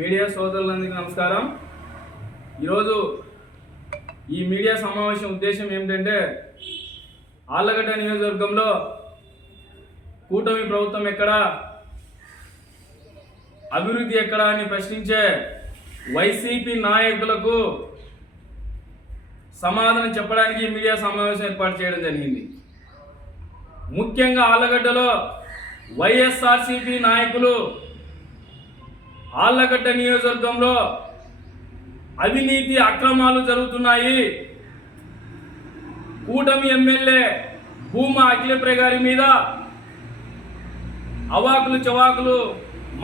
Media సోదరులందరికీ నమస్కారం. ఈరోజు ఈ మీడియా సమావేశం ఉద్దేశం ఏమిటంటే, ఆళ్లగడ్డ నియోజకవర్గంలో కూటమి ప్రభుత్వం ఎక్కడా, అభివృద్ధి ఎక్కడా అని ప్రశ్నించే వైసీపీ నాయకులకు సమాధానం చెప్పడానికి ఈ మీడియా సమావేశం ఏర్పాటు చేయడం జరిగింది. ముఖ్యంగా ఆళ్లగడ్డలో వైఎస్ఆర్సీపీ నాయకులు ఆళ్లగడ్డ నియోజకవర్గంలో అవినీతి అక్రమాలు జరుగుతున్నాయి, కూటమి ఎమ్మెల్యే భూమా అఖిలప్రియ గారి మీద అవాకులు చవాకులు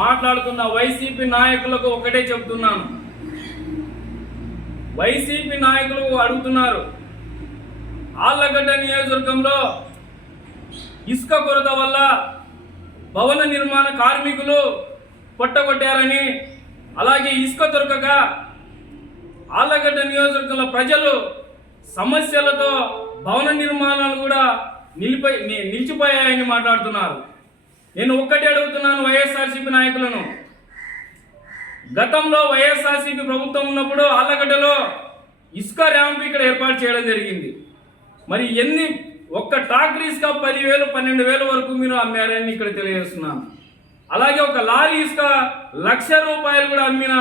మాట్లాడుతున్న వైసీపీ నాయకులకు ఒకటే చెబుతున్నాను. వైసీపీ నాయకులు అడుగుతున్నారు, ఆళ్లగడ్డ నియోజకవర్గంలో ఇసుక కొరత వల్ల భవన నిర్మాణ కార్మికులు పొట్టగొట్టారని, అలాగే ఇసుక దొరకక ఆళ్లగడ్డ నియోజకవర్గంలో ప్రజలు సమస్యలతో భవన నిర్మాణాలు కూడా నిలిచిపోయాయని మాట్లాడుతున్నారు. నేను ఒక్కటే అడుగుతున్నాను వైఎస్ఆర్సీపీ నాయకులను, గతంలో వైఎస్ఆర్సీపీ ప్రభుత్వం ఉన్నప్పుడు ఆళ్లగడ్డలో ఇసుక ర్యాంప్ ఇక్కడ ఏర్పాటు చేయడం జరిగింది. మరి ఒక్క ట్రాక్టర్ ఇసుక 10,000 12,000 వరకు మీరు అమ్మారని ఇక్కడ తెలియజేస్తున్నాను. అలాగే ఒక లారీ ఇసుక ₹1,00,000 కూడా అమ్మిన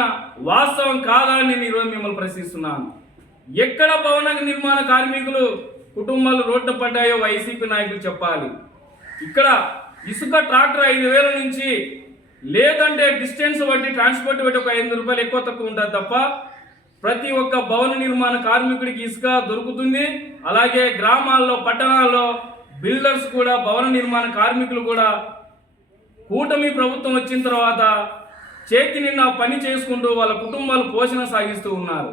వాస్తవం కాదా అని నేను ఈరోజు మిమ్మల్ని ప్రశ్నిస్తున్నాను. ఎక్కడ భవన నిర్మాణ కార్మికులు కుటుంబాలు రోడ్డు పడ్డాయో వైసీపీ నాయకులు చెప్పాలి. ఇక్కడ ఇసుక ట్రాక్టర్ 5,000 నుంచి, లేదంటే డిస్టెన్స్ బట్టి ట్రాన్స్పోర్ట్ బట్టి ఒక ₹500 ఎక్కువ తక్కువ ఉంటుంది తప్ప ప్రతి ఒక్క భవన నిర్మాణ కార్మికుడికి ఇసుక దొరుకుతుంది. అలాగే గ్రామాల్లో పట్టణాల్లో బిల్డర్స్ కూడా, భవన నిర్మాణ కార్మికులు కూడా కూటమి ప్రభుత్వం వచ్చిన తర్వాత చేతి నిండా పని చేసుకుంటూ వాళ్ళ కుటుంబాలు పోషణ సాగిస్తూ ఉన్నారు.